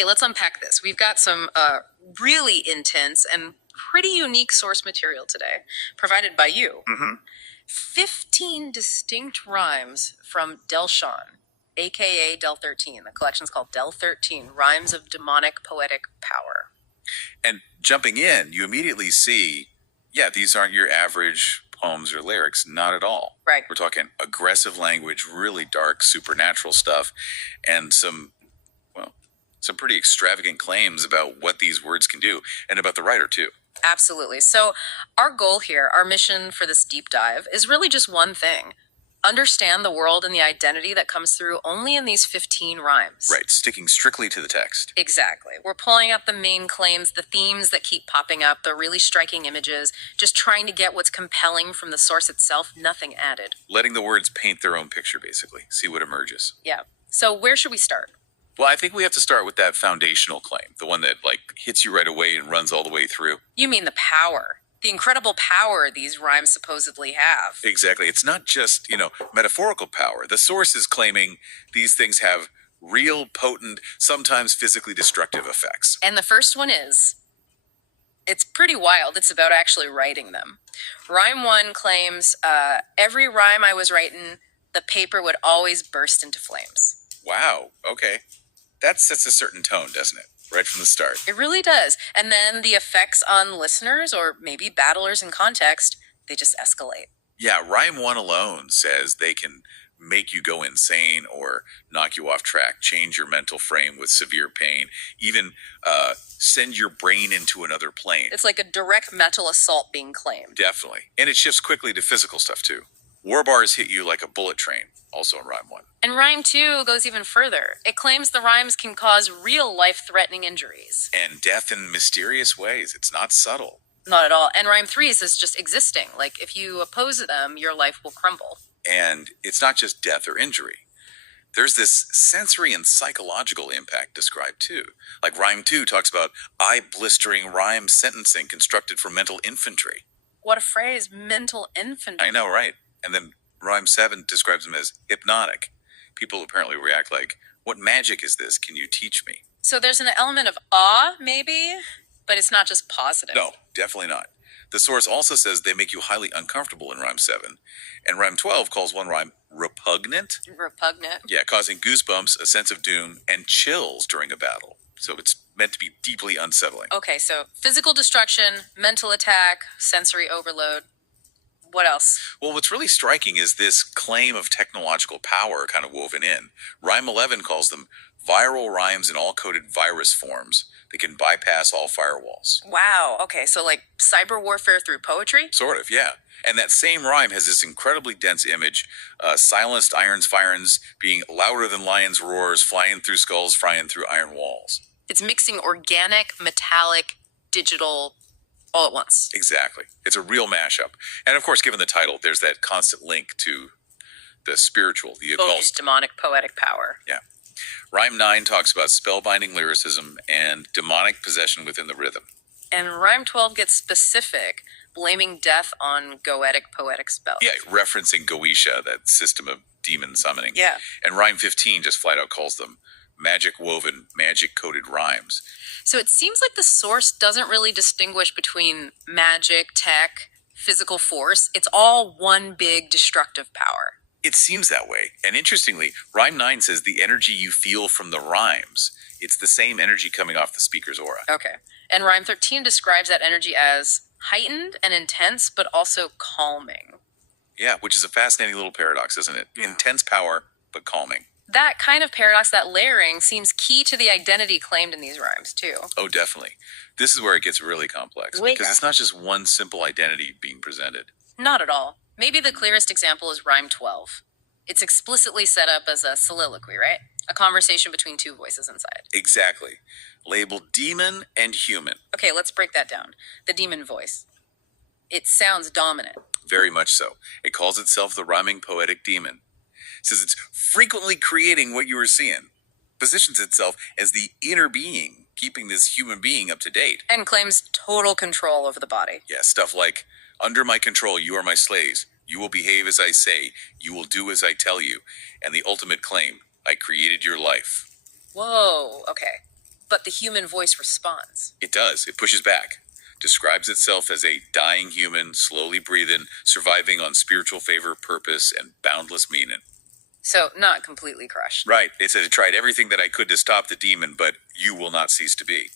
Okay, let's unpack this. We've got some really intense and pretty unique source material today, provided by you. 15 distinct rhymes from Delshaun, aka Del 13. The collection's called Del 13, Rhymes of Demonic Poetic Power. And jumping in, you immediately see, these aren't your average poems or lyrics, not at all. Right. We're talking aggressive language, really dark, supernatural stuff, and some pretty extravagant claims about what these words can do, and about the writer, too. Absolutely. So our goal here, our mission for this deep dive, is really just one thing. Understand the world and the identity that comes through only in these 15 rhymes. Right, sticking strictly to the text. Exactly. We're pulling out the main claims, the themes that keep popping up, the really striking images, just trying to get what's compelling from the source itself, nothing added. Letting the words paint their own picture, basically. See what emerges. Yeah. So where should we start? Well, I think we have to start with that foundational claim, the one that, hits you right away and runs all the way through. You mean the power. The incredible power these rhymes supposedly have. Exactly. It's not just, metaphorical power. The source is claiming these things have real, potent, sometimes physically destructive effects. And the first one is, it's pretty wild. It's about actually writing them. Rhyme 1 claims, every rhyme I was writing, the paper would always burst into flames. Wow. Okay. That sets a certain tone, doesn't it? Right from the start. It really does. And then the effects on listeners, or maybe battlers in context, they just escalate. Yeah, rhyme 1 alone says they can make you go insane or knock you off track, change your mental frame with severe pain, even send your brain into another plane. It's like a direct mental assault being claimed. Definitely. And it shifts quickly to physical stuff, too. War bars hit you like a bullet train, also in rhyme 1. And rhyme 2 goes even further. It claims the rhymes can cause real life-threatening injuries. And death in mysterious ways. It's not subtle. Not at all. And rhyme 3 says just existing. Like, if you oppose them, your life will crumble. And it's not just death or injury. There's this sensory and psychological impact described, too. Like rhyme 2 talks about eye-blistering rhyme sentencing constructed for mental infantry. What a phrase, mental infantry. I know, right? And then rhyme 7 describes them as hypnotic. People apparently react like, what magic is this? Can you teach me? So there's an element of awe, maybe, but it's not just positive. No, definitely not. The source also says they make you highly uncomfortable in rhyme 7. And rhyme 12 calls one rhyme repugnant. Repugnant. Yeah, causing goosebumps, a sense of doom, and chills during a battle. So it's meant to be deeply unsettling. Okay, so physical destruction, mental attack, sensory overload. What else? Well, what's really striking is this claim of technological power kind of woven in. Rhyme 11 calls them viral rhymes in all coded virus forms that can bypass all firewalls. Wow, okay, so like cyber warfare through poetry? Sort of, yeah. And that same rhyme has this incredibly dense image, silenced irons firins being louder than lions' roars, flying through skulls, flying through iron walls. It's mixing organic, metallic, digital, all at once. Exactly. It's a real mashup. And of course, given the title, there's that constant link to the spiritual, the occult. Demonic poetic power. Yeah. Rhyme 9 talks about spellbinding lyricism and demonic possession within the rhythm. And rhyme 12 gets specific, blaming death on goetic poetic spells. Yeah, referencing Goetia, that system of demon summoning. Yeah. And rhyme 15 just flat out calls them magic woven, magic coded rhymes. So it seems like the source doesn't really distinguish between magic, tech, physical force. It's all one big destructive power. It seems that way. And interestingly, rhyme 9 says the energy you feel from the rhymes. It's the same energy coming off the speaker's aura. Okay. And rhyme 13 describes that energy as heightened and intense, but also calming. Yeah, which is a fascinating little paradox, isn't it? Intense power, but calming. That kind of paradox, that layering, seems key to the identity claimed in these rhymes, too. Oh, definitely. This is where it gets really complex, because it's not just one simple identity being presented. Not at all. Maybe the clearest example is rhyme 12. It's explicitly set up as a soliloquy, right? A conversation between two voices inside. Exactly. Labeled demon and human. Okay, let's break that down. The demon voice. It sounds dominant. Very much so. It calls itself the rhyming poetic demon. It says it's frequently creating what you are seeing. Positions itself as the inner being, keeping this human being up to date. And claims total control over the body. Yeah, stuff like, under my control, you are my slaves. You will behave as I say. You will do as I tell you. And the ultimate claim, I created your life. Whoa, okay. But the human voice responds. It does. It pushes back. Describes itself as a dying human, slowly breathing, surviving on spiritual favor, purpose, and boundless meaning. So, not completely crushed. Right. It said it tried everything that I could to stop the demon, but you will not cease to be.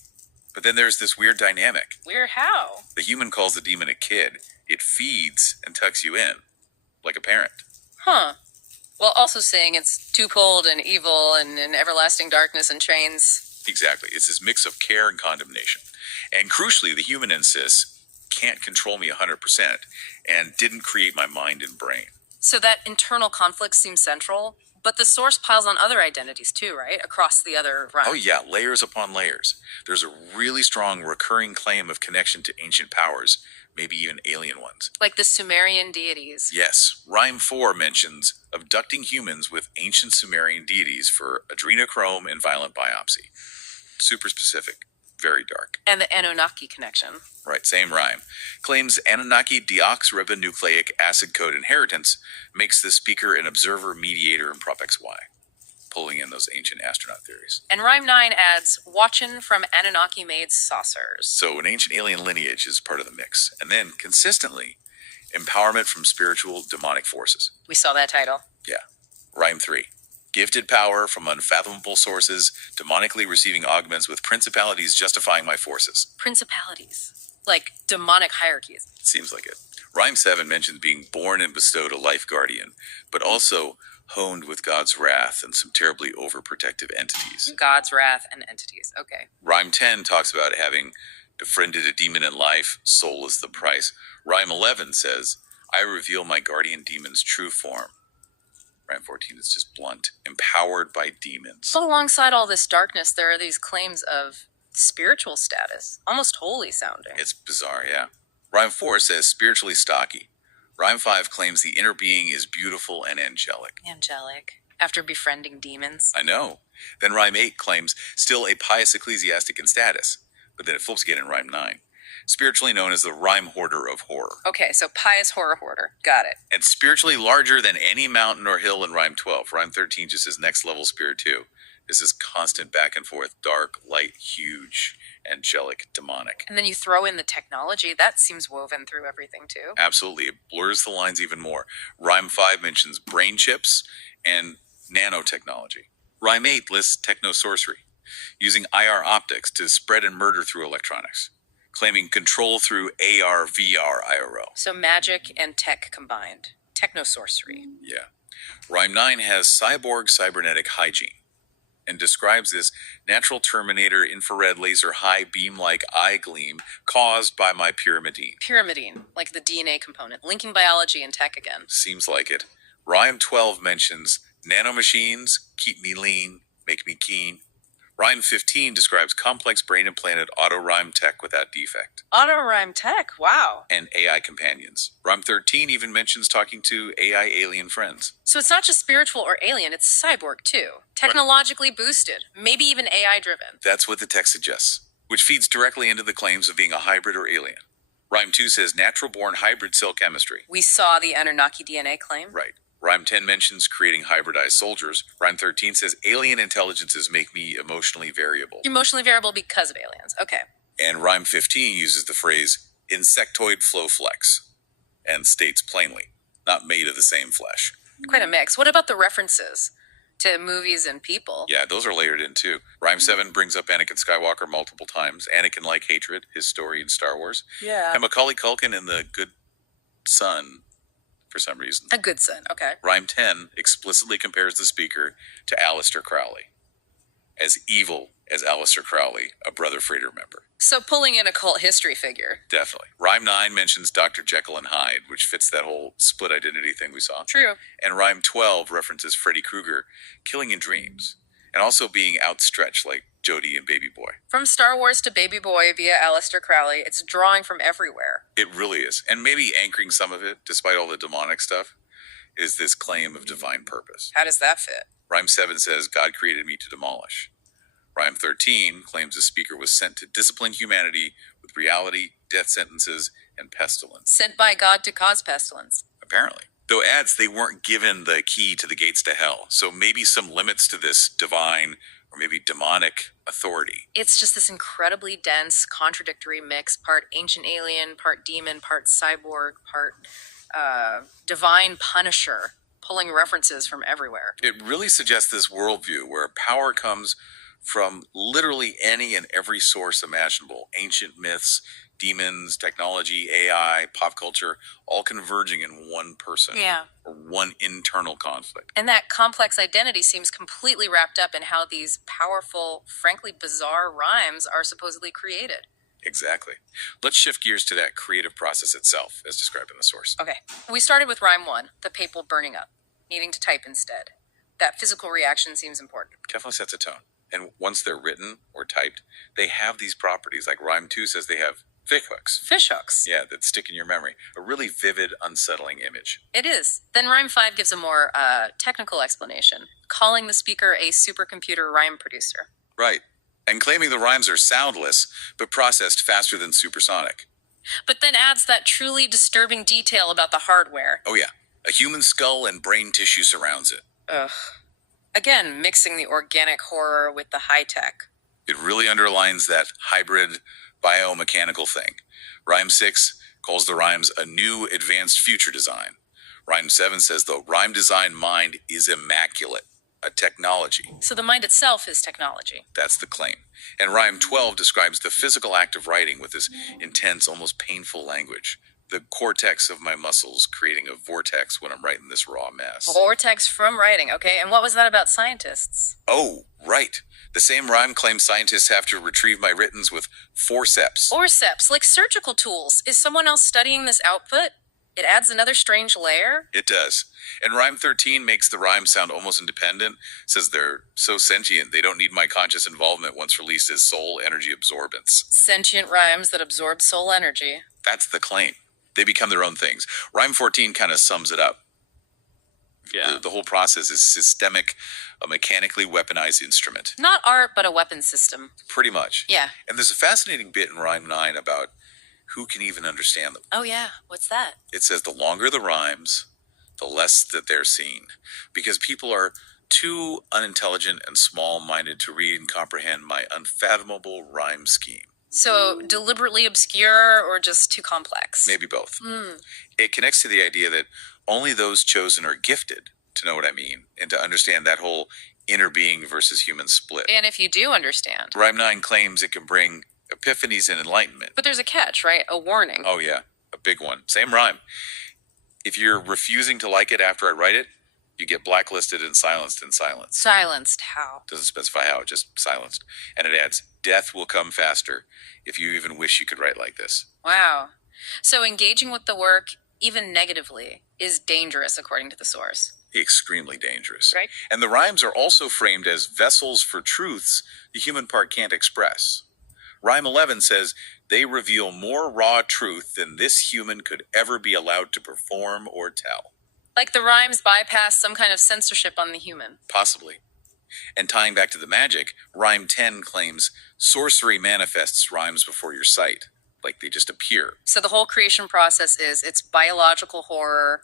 But then there's this weird dynamic. Weird how? The human calls the demon a kid. It feeds and tucks you in, like a parent. Huh. While also saying it's too cold and evil and in everlasting darkness and chains. Exactly. It's this mix of care and condemnation. And crucially, the human insists, can't control me 100% and didn't create my mind and brain. So that internal conflict seems central, but the source piles on other identities too, right? Across the other rhymes. Oh yeah, layers upon layers. There's a really strong recurring claim of connection to ancient powers, maybe even alien ones. Like the Sumerian deities. Yes, Rhyme 4 mentions abducting humans with ancient Sumerian deities for adrenochrome and violent biopsy. Super specific, very dark. And the Anunnaki connection. Right, same rhyme. Claims Anunnaki deoxyribonucleic acid code inheritance makes the speaker an observer, mediator, and Prop XY, pulling in those ancient astronaut theories. And rhyme 9 adds, watchin' from Anunnaki-made saucers. So an ancient alien lineage is part of the mix. And then, consistently, empowerment from spiritual demonic forces. We saw that title. Yeah. Rhyme 3. Gifted power from unfathomable sources, demonically receiving augments with principalities justifying my forces. Principalities. Like demonic hierarchies. It seems like it. Rhyme 7 mentions being born and bestowed a life guardian, but also honed with God's wrath and some terribly overprotective entities. God's wrath and entities. Okay. Rhyme 10 talks about having befriended a demon in life, soul is the price. Rhyme 11 says, I reveal my guardian demon's true form. Rhyme 14 is just blunt, empowered by demons. But alongside all this darkness, there are these claims of spiritual status, almost holy sounding. It's bizarre, yeah. Rhyme 4 says spiritually stocky. Rhyme 5 claims the inner being is beautiful and angelic. Angelic. After befriending demons. I know. Then Rhyme 8 claims still a pious ecclesiastic in status. But then it flips again in Rhyme 9. Spiritually known as the rhyme hoarder of horror. Okay, so pious horror hoarder. Got it. And spiritually larger than any mountain or hill in Rhyme 12. Rhyme 13 just says next level spirit 2. This is constant back and forth, dark, light, huge, angelic, demonic. And then you throw in the technology. That seems woven through everything too. Absolutely. It blurs the lines even more. Rhyme 5 mentions brain chips and nanotechnology. Rhyme 8 lists technosorcery, using IR optics to spread and murder through electronics, claiming control through AR, VR, IRO. So magic and tech combined. Technosorcery. Yeah. Rhyme 9 has cyborg cybernetic hygiene and describes this natural Terminator infrared laser high beam-like eye gleam caused by my pyrimidine. Pyrimidine, like the DNA component, linking biology and tech again. Seems like it. Rhyme 12 mentions nanomachines, keep me lean, make me keen. Rhyme 15 describes complex brain-implanted auto-rhyme tech without defect. Auto-rhyme tech, wow. And AI companions. Rhyme 13 even mentions talking to AI alien friends. So it's not just spiritual or alien, it's cyborg too. Technologically boosted, maybe even AI driven. That's what the text suggests, which feeds directly into the claims of being a hybrid or alien. Rhyme 2 says natural-born hybrid cell chemistry. We saw the Anunnaki DNA claim. Right. Rhyme 10 mentions creating hybridized soldiers. Rhyme 13 says alien intelligences make me emotionally variable. Emotionally variable because of aliens. Okay. And Rhyme 15 uses the phrase insectoid flow flex and states plainly, not made of the same flesh. Quite a mix. What about the references to movies and people? Yeah, those are layered in too. Rhyme 7 brings up Anakin Skywalker multiple times. Anakin-like hatred, his story in Star Wars. Yeah. And Macaulay Culkin in The Good Son, for some reason. A good son, okay. Rhyme 10 explicitly compares the speaker to Aleister Crowley, as evil as Aleister Crowley, a Brother Frater member. So pulling in a cult history figure. Definitely. Rhyme 9 mentions Dr. Jekyll and Hyde, which fits that whole split identity thing we saw. True. And Rhyme 12 references Freddy Krueger killing in dreams, and also being outstretched like Jodie and Baby Boy. From Star Wars to Baby Boy via Aleister Crowley, it's drawing from everywhere. It really is. And maybe anchoring some of it, despite all the demonic stuff, is this claim of divine purpose. How does that fit? Rhyme 7 says, God created me to demolish. Rhyme 13 claims the speaker was sent to discipline humanity with reality, death sentences, and pestilence. Sent by God to cause pestilence. Apparently. Though adds they weren't given the key to the gates to hell. So maybe some limits to this divine or maybe demonic authority. It's just this incredibly dense, contradictory mix, part ancient alien, part demon, part cyborg, part divine punisher, pulling references from everywhere. It really suggests this worldview where power comes from literally any and every source imaginable: ancient myths, demons, technology, AI, pop culture, all converging in one person. Yeah. Or one internal conflict. And that complex identity seems completely wrapped up in how these powerful, frankly bizarre rhymes are supposedly created. Exactly. Let's shift gears to that creative process itself, as described in the source. Okay. We started with rhyme 1, the papal burning up, needing to type instead. That physical reaction seems important. Definitely sets a tone. And once they're written or typed, they have these properties. Like rhyme 2 says they have fish hooks. Fish hooks. Yeah, that stick in your memory. A really vivid, unsettling image. It is. Then rhyme 5 gives a more technical explanation, calling the speaker a supercomputer rhyme producer. Right. And claiming the rhymes are soundless, but processed faster than supersonic. But then adds that truly disturbing detail about the hardware. Oh yeah, a human skull and brain tissue surrounds it. Ugh. Again, mixing the organic horror with the high-tech. It really underlines that hybrid biomechanical thing. Rhyme 6 calls the rhymes a new advanced future design. Rhyme 7 says the rhyme design mind is immaculate, a technology. So the mind itself is technology. That's the claim. And rhyme 12 describes the physical act of writing with this intense, almost painful language. The cortex of my muscles creating a vortex when I'm writing this raw mess. Vortex from writing, okay? And what was that about scientists? Oh, right. The same rhyme claims scientists have to retrieve my writtens with forceps. Forceps, like surgical tools. Is someone else studying this output? It adds another strange layer? It does. And rhyme 13 makes the rhyme sound almost independent. Says they're so sentient, they don't need my conscious involvement once released as soul energy absorbents. Sentient rhymes that absorb soul energy. That's the claim. They become their own things. Rhyme 14 kind of sums it up. Yeah. The whole process is systemic, a mechanically weaponized instrument. Not art, but a weapon system. Pretty much. Yeah. And there's a fascinating bit in rhyme 9 about who can even understand them. Oh yeah, what's that? It says the longer the rhymes, the less that they're seen. Because people are too unintelligent and small-minded to read and comprehend my unfathomable rhyme scheme. So deliberately obscure or just too complex? Maybe both. It connects to the idea that only those chosen are gifted to know what I mean and to understand that whole inner being versus human split. And if you do understand. Rhyme 9 claims it can bring epiphanies and enlightenment. But there's a catch, right? A warning. Oh yeah, a big one. Same rhyme. If you're refusing to like it after I write it, you get blacklisted and silenced in silence. Silenced how? Doesn't specify how, just silenced. And it adds, death will come faster if you even wish you could write like this. Wow. So engaging with the work, even negatively, is dangerous according to the source. Extremely dangerous. Right. And the rhymes are also framed as vessels for truths the human part can't express. Rhyme 11 says, they reveal more raw truth than this human could ever be allowed to perform or tell. Like the rhymes bypass some kind of censorship on the human. Possibly. And tying back to the magic, Rhyme 10 claims sorcery manifests rhymes before your sight, like they just appear. So the whole creation process is it's biological horror,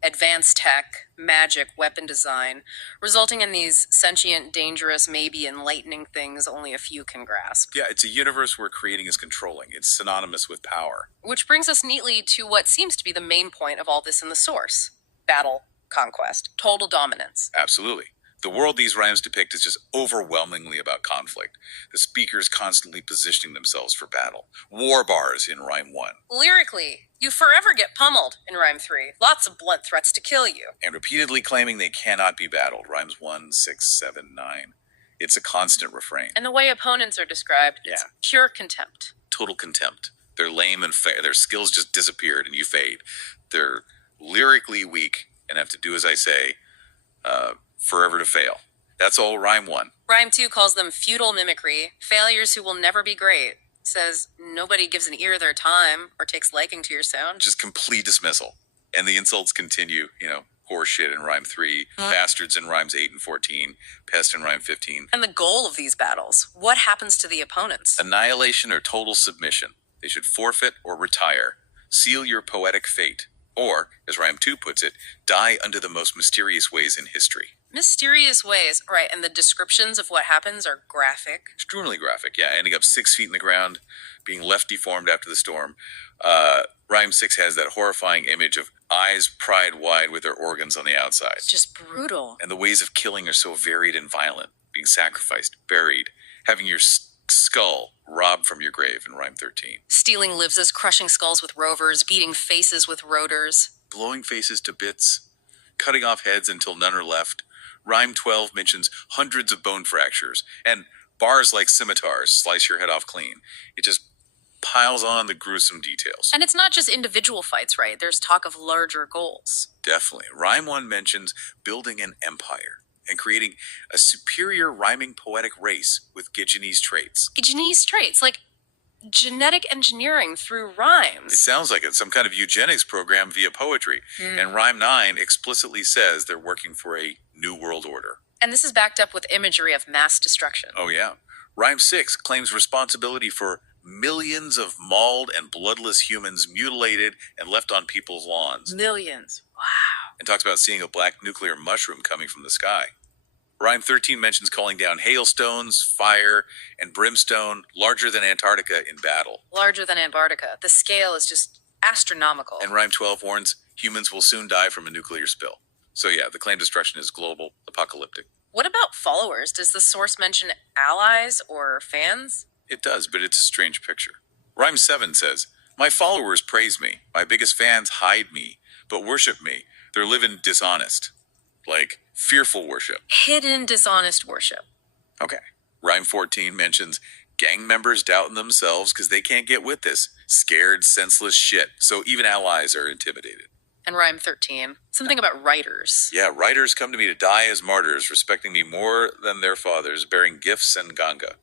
advanced tech, magic, weapon design, resulting in these sentient, dangerous, maybe enlightening things only a few can grasp. Yeah, it's a universe where creating is controlling. It's synonymous with power. Which brings us neatly to what seems to be the main point of all this in the source. Battle, conquest, total dominance. Absolutely. The world these rhymes depict is just overwhelmingly about conflict. The speakers constantly positioning themselves for battle. War bars in Rhyme 1. Lyrically, you forever get pummeled in Rhyme 3. Lots of blunt threats to kill you. And repeatedly claiming they cannot be battled. Rhymes 1, 6, 7, 9. It's a constant refrain. And the way opponents are described, it's pure contempt. Total contempt. They're lame and their skills just disappeared and you fade. They're lyrically weak and have to do as I say, forever to fail. That's all Rhyme 1. Rhyme 2 calls them futile mimicry, failures who will never be great. Says nobody gives an ear their time or takes liking to your sound. Just complete dismissal. And the insults continue, horseshit in Rhyme 3, bastards in Rhymes 8 and 14, pest in Rhyme 15. And the goal of these battles, what happens to the opponents? Annihilation or total submission. They should forfeit or retire. Seal your poetic fate. Or, as Rhyme 2 puts it, die under the most mysterious ways in history. Mysterious ways. Right, and the descriptions of what happens are graphic. Extremely graphic, yeah. Ending up 6 feet in the ground, being left deformed after the storm. Rhyme 6 has that horrifying image of eyes pried wide with their organs on the outside. It's just brutal. And the ways of killing are so varied and violent. Being sacrificed, buried, having your skull robbed from your grave in Rhyme 13. Stealing lives as crushing skulls with rovers, beating faces with rotors. Blowing faces to bits, cutting off heads until none are left. Rhyme 12 mentions hundreds of bone fractures, and bars like scimitars slice your head off clean. It just piles on the gruesome details. And it's not just individual fights, right? There's talk of larger goals. Definitely. Rhyme 1 mentions building an empire and creating a superior rhyming poetic race with Gigeonese traits. Gigeonese traits, like genetic engineering through It rhymes. sounds like it's some kind of eugenics program via poetry. And Rhyme 9 explicitly says they're working for a new world order. And this is backed up with imagery of mass destruction. Oh, yeah. Rhyme 6 claims responsibility for millions of mauled and bloodless humans mutilated and left on people's lawns. Millions. Wow. And talks about seeing a black nuclear mushroom coming from the sky. Rhyme 13 mentions calling down hailstones, fire, and brimstone larger than Antarctica in battle. Larger than Antarctica. The scale is just astronomical. And Rhyme 12 warns humans will soon die from a nuclear spill. So yeah, the claimed destruction is global, apocalyptic. What about followers? Does the source mention allies or fans? It does, but it's a strange picture. Rhyme 7 says, "My followers praise me. My biggest fans hide me, but worship me. They're living dishonest." Like fearful worship. Hidden dishonest worship. Okay. Rhyme 14 mentions gang members doubting themselves because they can't get with this scared, senseless shit. So even allies are intimidated. And Rhyme 13. Something about writers. Yeah, writers come to me to die as martyrs, respecting me more than their fathers, bearing gifts and ganga.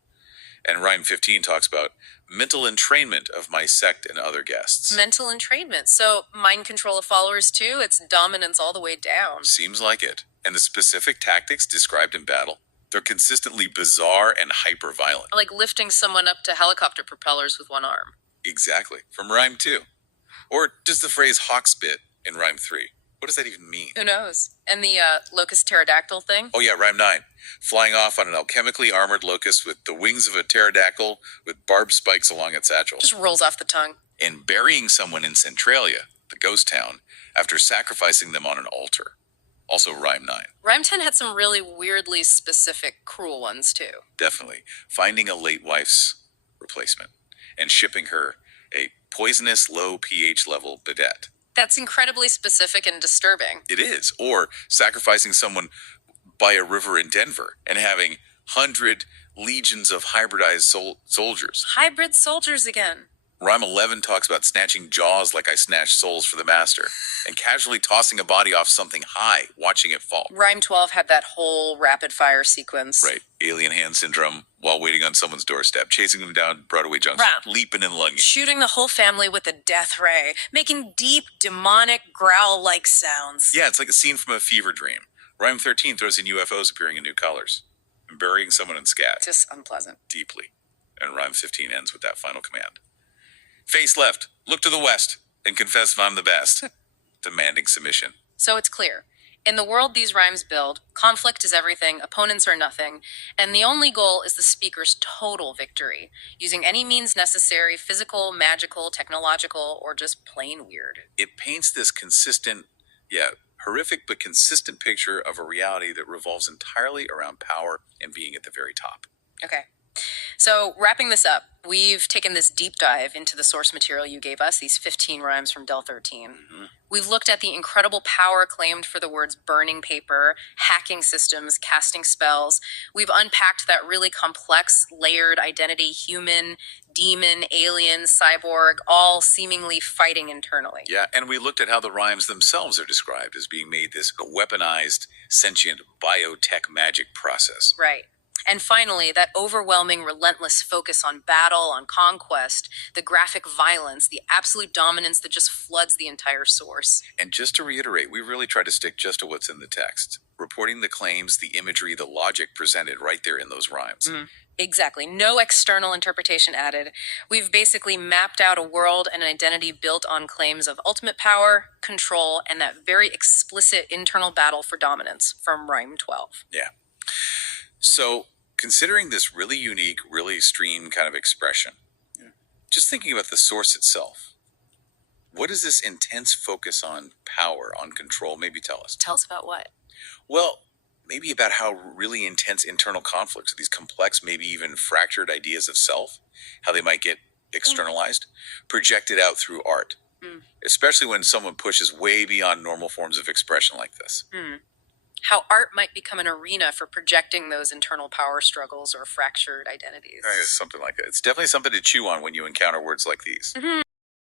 And Rhyme 15 talks about mental entrainment of my sect and other guests. Mental entrainment. So mind control of followers too? It's dominance all the way down. Seems like it. And the specific tactics described in battle, they're consistently bizarre and hyper-violent. Like lifting someone up to helicopter propellers with one arm. Exactly. From Rhyme 2. Or does the phrase hawk's bit in Rhyme 3? What does that even mean? Who knows? And the locust pterodactyl thing? Oh yeah, Rhyme 9. Flying off on an alchemically armored locust with the wings of a pterodactyl with barbed spikes along its satchel. Just rolls off the tongue. And burying someone in Centralia, the ghost town, after sacrificing them on an altar. Also Rhyme 9. Rhyme 10 had some really weirdly specific, cruel ones too. Definitely. Finding a late wife's replacement and shipping her a poisonous low pH level bidet. That's incredibly specific and disturbing. It is. Or sacrificing someone by a river in Denver and having 100 legions of hybridized soldiers. Hybrid soldiers again. Rhyme 11 talks about snatching jaws like I snatched souls for the master and casually tossing a body off something high, watching it fall. Rhyme 12 had that whole rapid fire sequence. Right. Alien hand syndrome while waiting on someone's doorstep, chasing them down Broadway Junction, leaping and lunging. Shooting the whole family with a death ray, making deep, demonic, growl-like sounds. Yeah, it's like a scene from a fever dream. Rhyme 13 throws in UFOs appearing in new colors and burying someone in scat. Just unpleasant. Deeply. And Rhyme 15 ends with that final command. Face left, look to the west, and confess I'm the best. Demanding submission. So it's clear. In the world these rhymes build, conflict is everything, opponents are nothing, and the only goal is the speaker's total victory, using any means necessary, physical, magical, technological, or just plain weird. It paints this consistent, horrific but consistent picture of a reality that revolves entirely around power and being at the very top. Okay. So, wrapping this up, we've taken this deep dive into the source material you gave us, these 15 rhymes from Del 13. Mm-hmm. We've looked at the incredible power claimed for the words burning paper, hacking systems, casting spells. We've unpacked that really complex, layered identity, human, demon, alien, cyborg, all seemingly fighting internally. Yeah, and we looked at how the rhymes themselves are described as being made this weaponized, sentient biotech magic process. Right. And finally, that overwhelming, relentless focus on battle, on conquest, the graphic violence, the absolute dominance that just floods the entire source. And just to reiterate, we really try to stick just to what's in the text. reporting the claims, the imagery, the logic presented right there in those rhymes. Exactly. No external interpretation added. We've basically mapped out a world and an identity built on claims of ultimate power, control, and that very explicit internal battle for dominance from rhyme 12. Yeah. So, considering this really unique, really extreme kind of expression, just thinking about the source itself, what is this intense focus on power, on control? Maybe tell us. Tell us about what? Well, maybe about how really intense internal conflicts, these complex, maybe even fractured ideas of self, how they might get externalized, projected out through art, especially when someone pushes way beyond normal forms of expression like this. How art might become an arena for projecting those internal power struggles or fractured identities. Something like that. It's definitely something to chew on when you encounter words like these.